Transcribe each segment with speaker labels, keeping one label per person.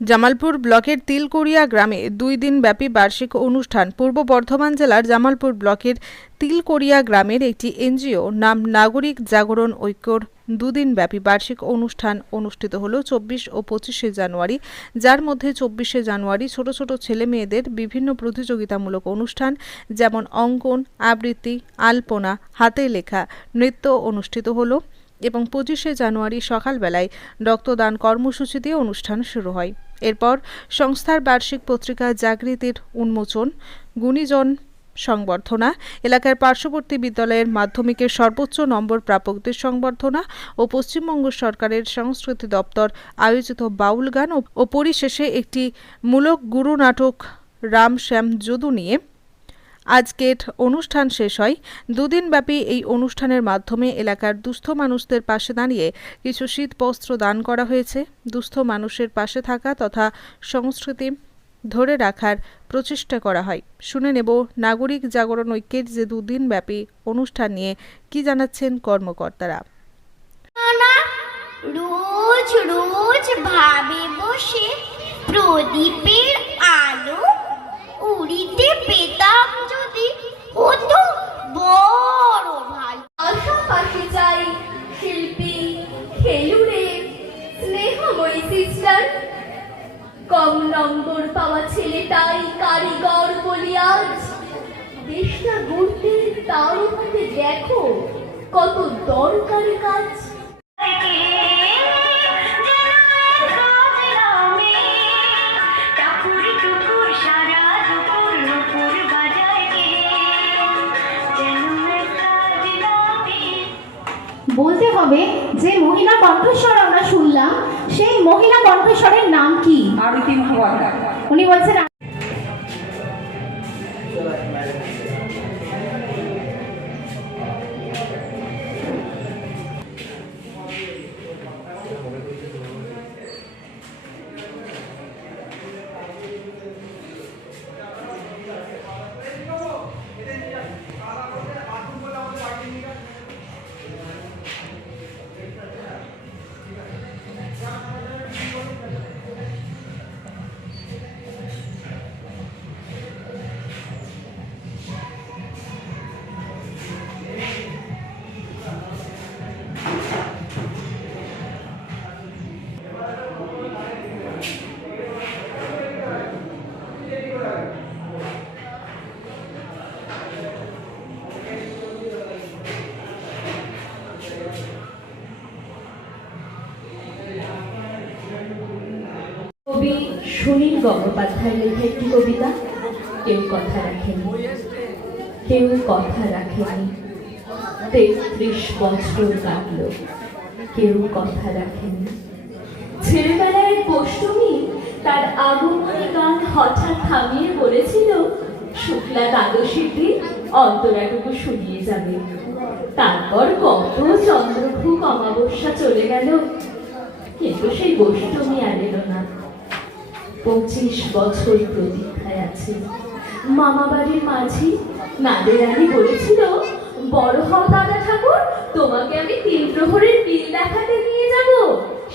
Speaker 1: জামালপুর ব্লকের তিলকুড়িয়া গ্রামে দুই দিন ব্যাপী বার্ষিক অনুষ্ঠান পূর্ব বর্ধমান জেলার জামালপুর ব্লকের তিলকুড়িয়া গ্রামের একটি এনজিও নাম নাগরিক জাগরণ ঐক্যর দুদিন ব্যাপী বার্ষিক অনুষ্ঠান অনুষ্ঠিত হল চব্বিশ ও পঁচিশে জানুয়ারি। যার মধ্যে চব্বিশে জানুয়ারি ছোট ছোট ছেলে মেয়েদের বিভিন্ন প্রতিযোগিতামূলক অনুষ্ঠান, যেমন অঙ্কন, আবৃত্তি, আলপনা, হাতে লেখা, নৃত্য অনুষ্ঠিত হলো এবং পঁচিশে জানুয়ারি সকালবেলায় রক্তদান কর্মসূচি দিয়ে অনুষ্ঠান শুরু হয়। এরপর সংস্থার বার্ষিক পত্রিকা জাগৃতির উন্মোচন, গুণীজন সংবর্ধনা, এলাকার পার্শ্ববর্তী বিদ্যালয়ের মাধ্যমিকের সর্বোচ্চ নম্বর প্রাপকদের সংবর্ধনা ও পশ্চিমবঙ্গ সরকারের সংস্কৃতি দপ্তর আয়োজিত বাউল গান ও- পরিশেষে একটি মূলক গুরু নাটক রাম শ্যাম যদু নিয়ে আজকের অনুষ্ঠান শেষ হয়। দুদিনব্যাপী এই অনুষ্ঠানের মাধ্যমে এলাকার দুস্থ মানুষদের পাশে দাঁড়িয়ে কিছু শীত বস্ত্র দান করা হয়েছে। দুস্থ মানুষের পাশে থাকা তথা সংস্কৃতি ধরে রাখার প্রচেষ্টা করা হয়। শুনে নেব নাগরিক জাগরণ ঐক্যের যে দুদিনব্যাপী অনুষ্ঠান নিয়ে কি জানাচ্ছেন কর্মকর্তারা।
Speaker 2: রোজ রোজ ভাবে বসে প্রদীপের উড়িতে পেতাম যদি কত বড়
Speaker 3: চাই শিল্পী স্নেহময়ী সিস্টার কম নম্বর পাওয়া ছেলেটাই কারিগর বলি আজ। দেশটা গড়তে তার দেখো কত দরকারি কাজ।
Speaker 4: হবে যে মহিলা কণ্ঠস্বর আমরা শুনলাম সেই মহিলা কণ্ঠস্বরের নাম কি?
Speaker 5: আরতি মুখোপাধ্যায়
Speaker 4: উনি বলছেন
Speaker 3: সুনীল গঙ্গোপাধ্যায় লেখা একটি কবিতা। কেউ কথা রাখেনি। কেউ কথা রাখেনি। তেত্রিশ বছর কাটলো। কেউ কথা রাখেনি। ছেলেবেলায় পষ্টমী তার আগমনী গান হঠাৎ থামিয়ে বলেছিল, শুক্লা দ্বাদশীর দিন অন্তরাটুকু শুনিয়ে যাবে। তারপর কত চন্দ্রভূক অমাবস্যা চলে গেল। কিন্তু সেই গোষ্ঠমী আর এলো না। পঁচিশ বছর প্রতীক্ষায় আছে। মামা বাড়ির মাঝি নাদের বলেছিল, বড় হও দাদা ঠাকুর, তোমাকে আমি তিন প্রহরের বিল দেখাতে নিয়ে যাব।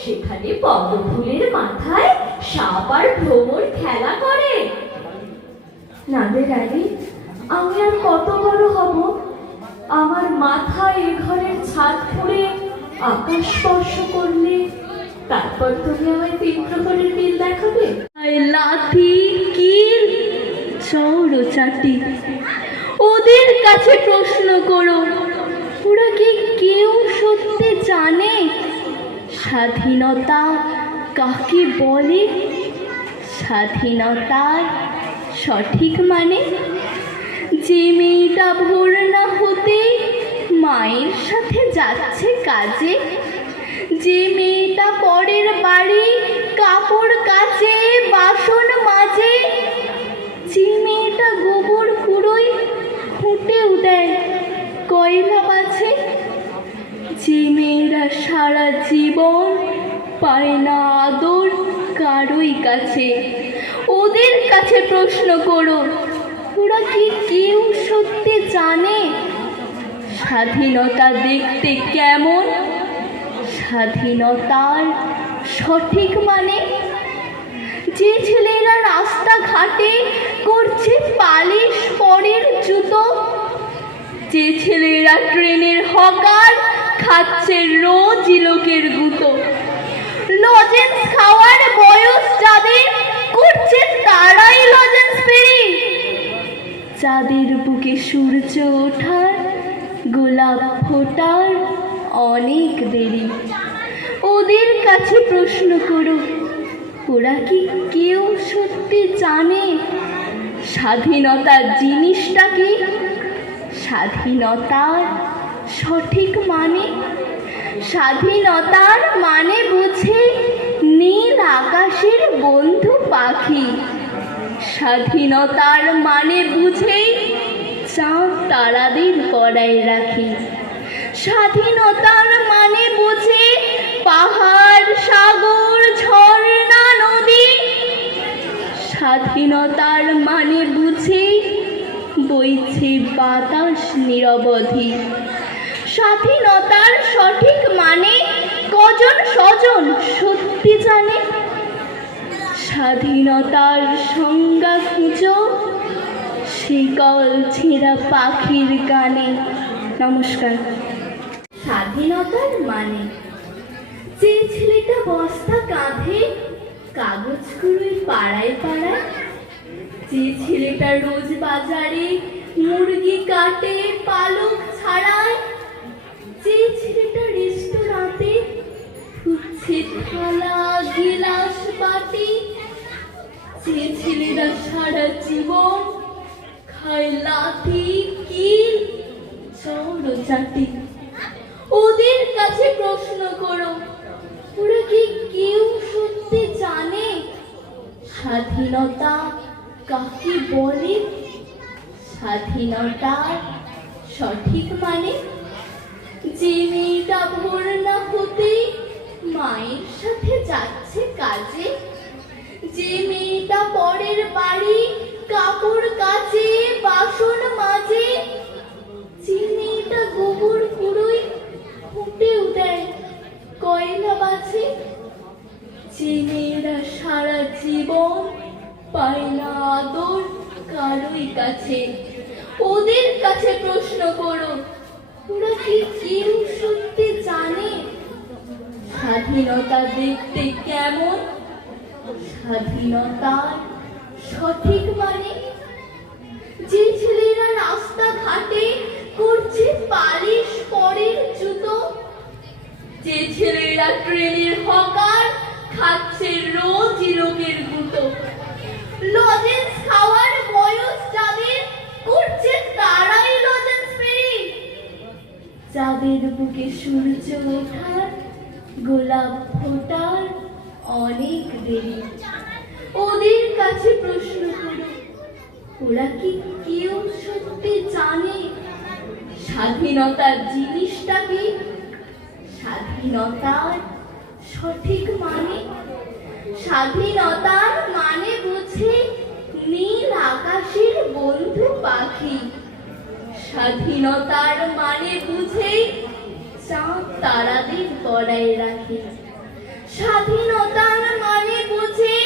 Speaker 3: সেখানে পদ্ম ফুলের মাথায় সাপ আর ভ্রমর খেলা করে। নাদের আলী আমি আর কত বড় হব? আমার মাথা এ ঘরের ছাদ ফুঁড়ে আকাশ স্পর্শ করলে, তারপর তুমি আমায় তিন প্রহরের বিল দেখাবে? চৌরচাটি ওদের কাছে প্রশ্ন করো, ওরা কি কেউ সত্যি জানে স্বাধীনতা কাকে বলে? স্বাধীনতার সঠিক মানে যে মেয়েটা ভোর না হতে মায়ের সাথে যাচ্ছে কাজে, যে মেয়েটা পরের বাড়ি কাপড় কাচে, বাসন মাজে যে মেয়েটা গোবর কুড়োই খুঁটেও দেয় কয়লা বাছে? যে মেয়েরা সারা জীবন পায় না আদর কারোই কাছে? ওদের কাছে প্রশ্ন করো, ওরা কি কেউ সত্যি জানে? স্বাধীনতা দেখতে কেমন? স্বাধীনতার সঠিক মানে? ঘাটে করছে পালিশ পরের জুতো যে ছেলেরা ট্রেনের হকার খাচ্ছে রোজ লোকের গুতো লজেন্স খাওয়ার বয়স যাদের করছে তারাই লজেন্স পেরি চাঁদের বুকে সূর্য ওঠার, গোলাপ ফোটার অনেক দেরি। ওদের কাছে প্রশ্ন করো, ওরা কি কেউ সত্যি জানে? স্বাধীনতা জিনিসটা কি স্বাধীনতার সঠিক মানে? স্বাধীনতার মানে বুঝে নীল আকাশের বন্ধু পাখি। স্বাধীনতার মানে বুঝেই চাঁদ তারাদের পড়ায় রাখি। স্বাধীনতার মানে বুঝে পাহাড়, সাগর, ঝর্ণা, নদী। স্বাধীনতার মানে বুঝে বইছে বাতাস নিরবধি। স্বাধীনতার সঠিক মানে কজন স্বজন সত্যি জানে? স্বাধীনতার সংজ্ঞা খুঁজো, শিকল ছেঁড়া পাখির গানে নমস্কার। স্বাধীনতার মানে? যে ছেলেটা বস্তা কাঁধে, কাগজ পাড়ায় পাড়ায় যে ছেলেটা রোজ বাজারে মুরগি কাটে, পালক ছাড়ায় থালা গিলাস বাটি ছেলেরা সারা জীবন খায় লাথি কিল চড় চাটি। ওদের কাছে প্রশ্ন করো, ওরা কি কেউ সত্যি জানে? স্বাধীনতা কাকে বলে? স্বাধীনতার সঠিক মানে? যে মেয়েটা ভোর না হতেই আদর কারোই কাছে? ওদের কাছে প্রশ্ন করো। ওরা কি কেউ সত্যি জানে? স্বাধীনতা দেখতে কেমন? স্বাধীনতার সঠিক মানে? যে ছেলেরা রাস্তাঘাটে করছে পালিশ পরের জুতো, যে ছেলেরা ট্রেনের হকার খাচ্ছে রোজ লোকের গুতো। লজেন্স খাওয়ার বয়স যাদের বুকে সূর্য ওঠার, গোলাপ ফোটার অনেক দেরি। ওদের কাছে প্রশ্ন করো, ওরা কি কেউ সত্যি জানে? স্বাধীনতার জিনিসটা কি স্বাধীনতার সঠিক মানে? স্বাধীনতার মানে বুঝে নীল আকাশের বন্ধু পাখি। স্বাধীনতার মানে বুঝে চাঁদ তারাদের পড়ায় রাখে। স্বাধীনতার মানে বুঝে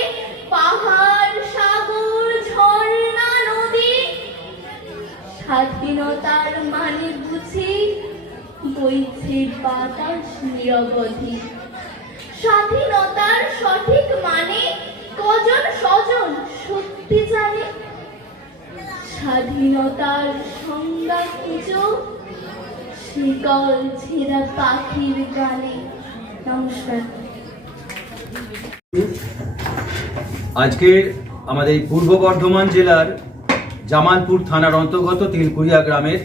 Speaker 3: পাহাড়, সাগর, ঝর্ণা, নদী। স্বাধীনতার মানে বুঝি বইছে বাতাস নিরবধি। স্বাধীনতার স্বাধীনতার সংজ্ঞা খুঁজো। শিকল ছেঁড়া পাখির গানে। নমস্কার।
Speaker 5: আজকে আমাদের পূর্ব বর্ধমান জেলার জামালপুর থানার অন্তর্গত তিলকুড়িয়া গ্রামের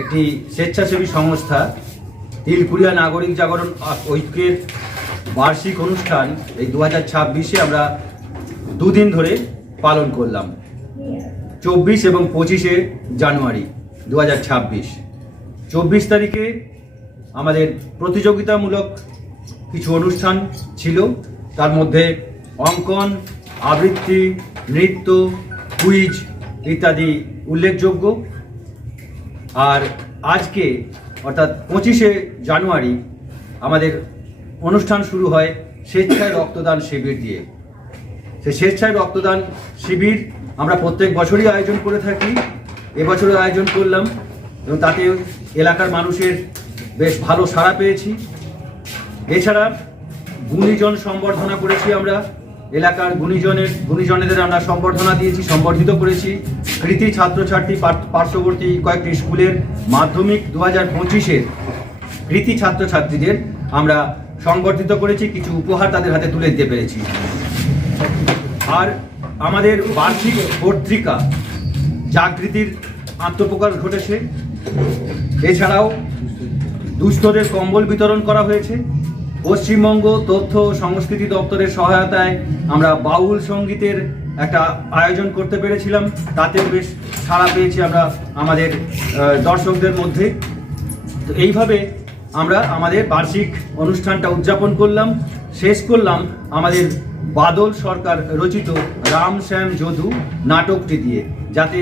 Speaker 5: একটি স্বেচ্ছাসেবী সংস্থা, তিলকুড়িয়া নাগরিক জাগরণ ঐক্যের বার্ষিক অনুষ্ঠান এই দু হাজার আমরা দুদিন ধরে পালন করলাম। চব্বিশ এবং পঁচিশে জানুয়ারি দু হাজার ছাব্বিশ। চব্বিশ তারিখে আমাদের প্রতিযোগিতামূলক কিছু অনুষ্ঠান ছিল। তার মধ্যে অঙ্কন, আবৃত্তি, নৃত্য, কুইজ ইত্যাদি উল্লেখযোগ্য। আর আজকে, অর্থাৎ পঁচিশে জানুয়ারি, আমাদের অনুষ্ঠান শুরু হয় স্বেচ্ছায় রক্তদান শিবির দিয়ে। সেই স্বেচ্ছায় রক্তদান শিবির আমরা প্রত্যেক বছরই আয়োজন করে থাকি। এবছরও আয়োজন করলাম এবং তাতে এলাকার মানুষের বেশ ভালো সাড়া পেয়েছি। এছাড়া গুণীজন সম্বর্ধনা করেছি আমরা। এলাকার গুণীজনের গুণীজনেদের আমরা সম্বর্ধনা দিয়েছি সম্বর্ধিত করেছি। কৃতি ছাত্রছাত্রী পার্শ্ববর্তী কয়েকটি স্কুলের মাধ্যমিক দু হাজার পঁচিশের কৃতি ছাত্রছাত্রীদের আমরা সংবর্ধিত করেছি। কিছু উপহার তাদের হাতে তুলে দিতে পেরেছি। আর আমাদের বার্ষিক পত্রিকা জাগৃতির আত্মপ্রকাশ ঘটেছে। এছাড়াও দুস্থদের কম্বল বিতরণ করা হয়েছে। পশ্চিমবঙ্গ তথ্য সংস্কৃতি দপ্তরের সহায়তায় আমরা বাউল সঙ্গীতের একটা আয়োজন করতে পেরেছিলাম। তাতেও বেশ সাড়া পেয়েছি আমরা আমাদের দর্শকদের মধ্যে। তো এইভাবে আমরা আমাদের বার্ষিক অনুষ্ঠানটা উদযাপন করলাম। শেষ করলাম আমাদের বাদল সরকার রচিত রাম শ্যাম যদু নাটকটি দিয়ে, যাতে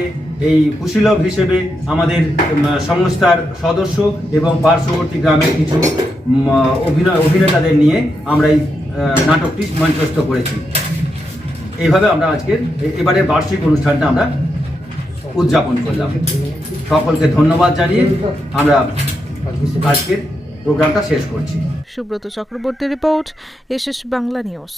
Speaker 5: এই কুশীলভ হিসেবে আমাদের সংস্থার সদস্য এবং পার্শ্ববর্তী গ্রামের কিছু অভিনয়, অভিনেতাদের নিয়ে আমরা এই নাটকটি মঞ্চস্থ করেছি। এইভাবে আমরা আজকের এবারে বার্ষিক অনুষ্ঠানটা আমরা উদযাপন করলাম। সকলকে ধন্যবাদ জানিয়ে আমরা আজকের প্রোগ্রামটা শেষ করছি।
Speaker 1: Subrata Chakraborty report SS Bangla news.